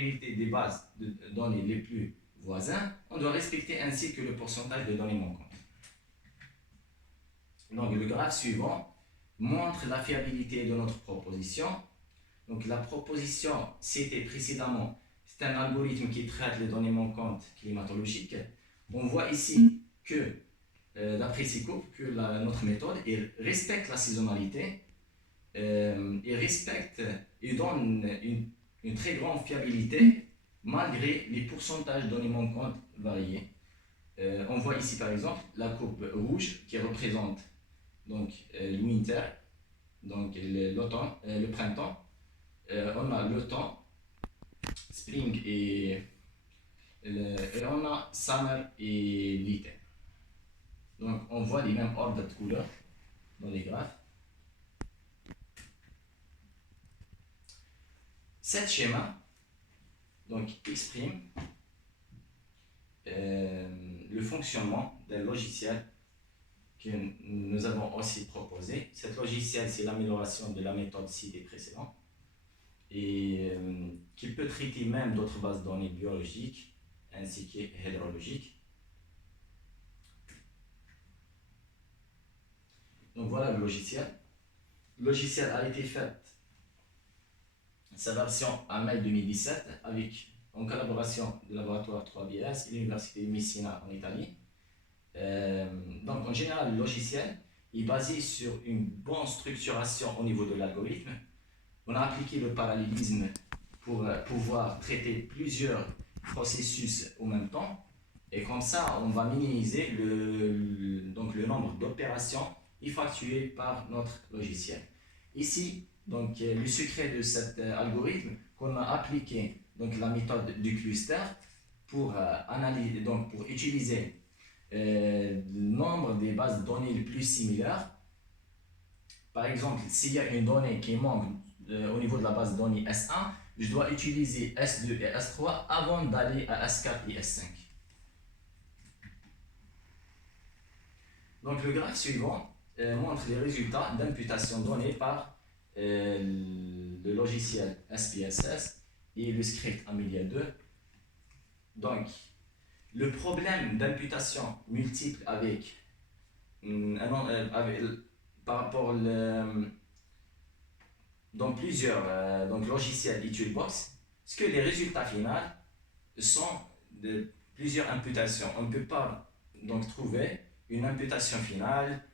disponibilité des bases de données les plus voisins, on doit respecter ainsi que le pourcentage de données manquantes. Donc le graphe suivant montre la fiabilité de notre proposition. Donc la proposition citée précédemment, c'est un algorithme qui traite les données manquantes climatologiques. On voit ici que, d'après Psycho, que notre méthode respecte la saisonnalité, et respecte et donne une très grande fiabilité malgré les pourcentages de données manquantes variés. On voit ici par exemple la courbe rouge qui représente donc le winter, donc l'automne, le printemps. On a l'automne, spring et on a summer et l'été. Donc on voit les mêmes ordres de couleurs dans les graphes. Cet schéma donc, exprime le fonctionnement d'un logiciel que nous avons aussi proposé. Cet logiciel, c'est l'amélioration de la méthode citée précédente et qui peut traiter même d'autres bases de données biologiques ainsi qu'hydrologiques. Donc voilà le logiciel. Le logiciel a été fait, sa version en mai 2017, en collaboration du laboratoire 3BS et l'Université de Messina en Italie. Donc en général, le logiciel est basé sur une bonne structuration au niveau de l'algorithme. On a appliqué le parallélisme pour pouvoir traiter plusieurs processus en même temps. Et comme ça, on va minimiser le nombre d'opérations effectuées par notre logiciel. Ici, donc, le secret de cet algorithme qu'on a appliqué donc, la méthode du cluster pour analyser, donc pour utiliser le nombre des bases de données les plus similaires. Par exemple, s'il y a une donnée qui manque au niveau de la base de données S1, je dois utiliser S2 et S3 avant d'aller à S4 et S5. Donc le graphe suivant montre les résultats d'imputation donnés par le logiciel SPSS et le script Amelia 2. Donc, le problème d'imputation multiple par rapport dans plusieurs logiciels et toolbox, c'est que les résultats finaux sont de plusieurs imputations. On ne peut pas donc trouver une imputation finale.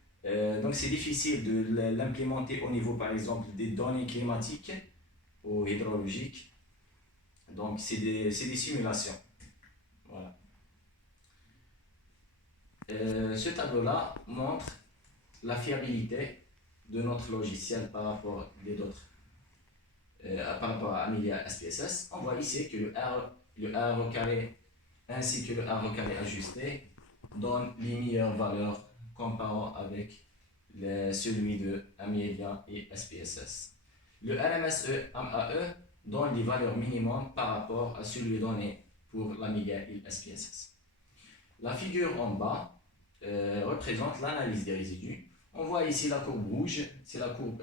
Donc c'est difficile de l'implémenter au niveau par exemple des données climatiques ou hydrologiques. Donc c'est des simulations. Voilà. Ce tableau-là montre la fiabilité de notre logiciel par rapport à Amelia SPSS. On voit ici que le R au carré ainsi que le R au carré ajusté donnent les meilleures valeurs comparant avec celui de Amelia et SPSS. Le RMSE MAE donne les valeurs minimum par rapport à celui donné pour l'Amelia et SPSS. La figure en bas représente l'analyse des résidus. On voit ici la courbe rouge, c'est la courbe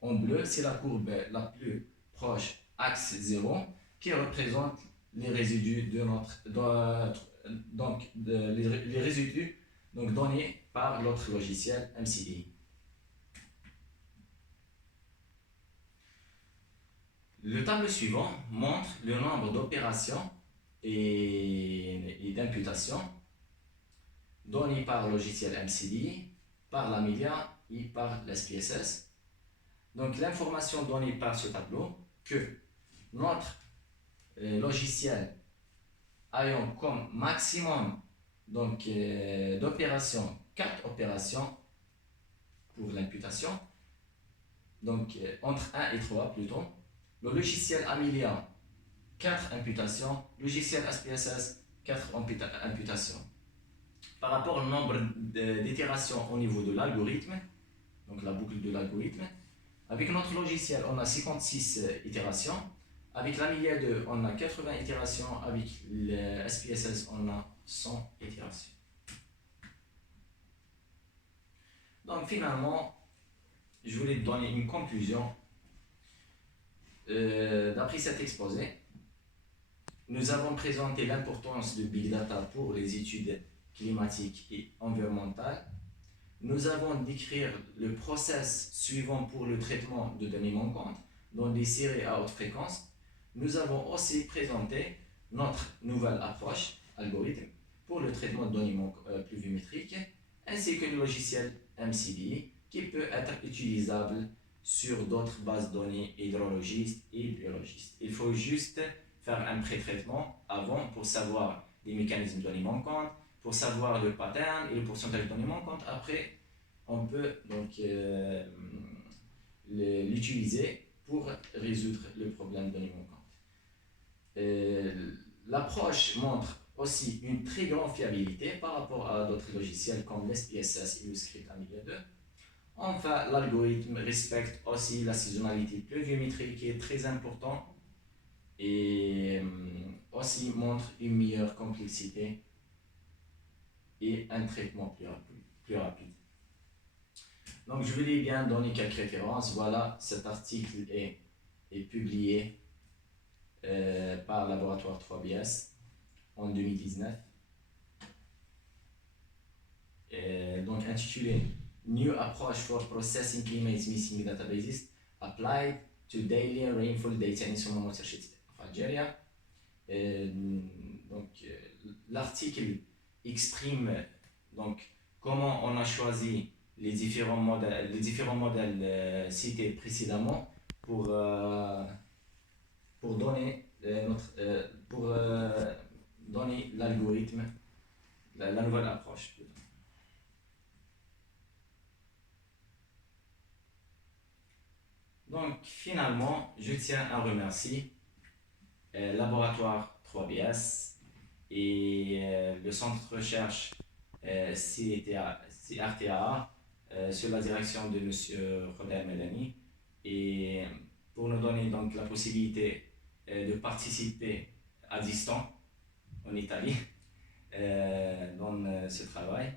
en bleu, c'est la courbe la plus proche axe 0 qui représente les résidus les résidus donnés par l'autre logiciel MCDI. Le tableau suivant montre le nombre d'opérations et d'imputations données par le logiciel MCDI, par l'Amelia et par l'SPSS. Donc l'information donnée par ce tableau que notre logiciel ayant comme maximum d'opérations, 4 opérations pour l'imputation, donc entre 1 et 3 plutôt. Le logiciel Amelia, 4 imputations, logiciel SPSS, 4 imputations. Par rapport au nombre d'itérations au niveau de l'algorithme, donc la boucle de l'algorithme, avec notre logiciel, on a 56 itérations. Avec l'Amelia 2, on a 80 itérations. Avec le SPSS, on a 100 itérations. Donc finalement, je voulais donner une conclusion. D'après cet exposé, nous avons présenté l'importance de Big Data pour les études climatiques et environnementales. Nous avons décrit le process suivant pour le traitement de données manquantes dans des séries à haute fréquence. Nous avons aussi présenté notre nouvelle approche, algorithme, pour le traitement de données pluviométriques, ainsi que le logiciel MCD, qui peut être utilisable sur d'autres bases de données hydrologistes et biologistes. Il faut juste faire un pré-traitement avant pour savoir les mécanismes de données manquantes, pour savoir le pattern et le pourcentage de données manquantes. Après, on peut donc l'utiliser pour résoudre le problème de données manquantes. L'approche montre aussi une très grande fiabilité par rapport à d'autres logiciels comme l'SPSS et le script Amiga 2. Enfin, l'algorithme respecte aussi la saisonnalité pluviométrique qui est très importante et aussi montre une meilleure complexité et un traitement plus rapide. Donc je voulais bien donner quelques références. Voilà, cet article est publié par Laboratoire 3BS en 2019. Donc intitulé New Approach for Processing Climate Missing Databases Applied to Daily Rainfall Data in Somal Watershed of Algeria. L'article exprime donc comment on a choisi les différents modèles cités précédemment pour donner donner l'algorithme, la nouvelle approche. Donc finalement, je tiens à remercier Laboratoire 3BS et le centre de recherche CRTA sous la direction de M. Roder Medani, et pour nous donner donc la possibilité de participer à distance en Italie dans ce travail.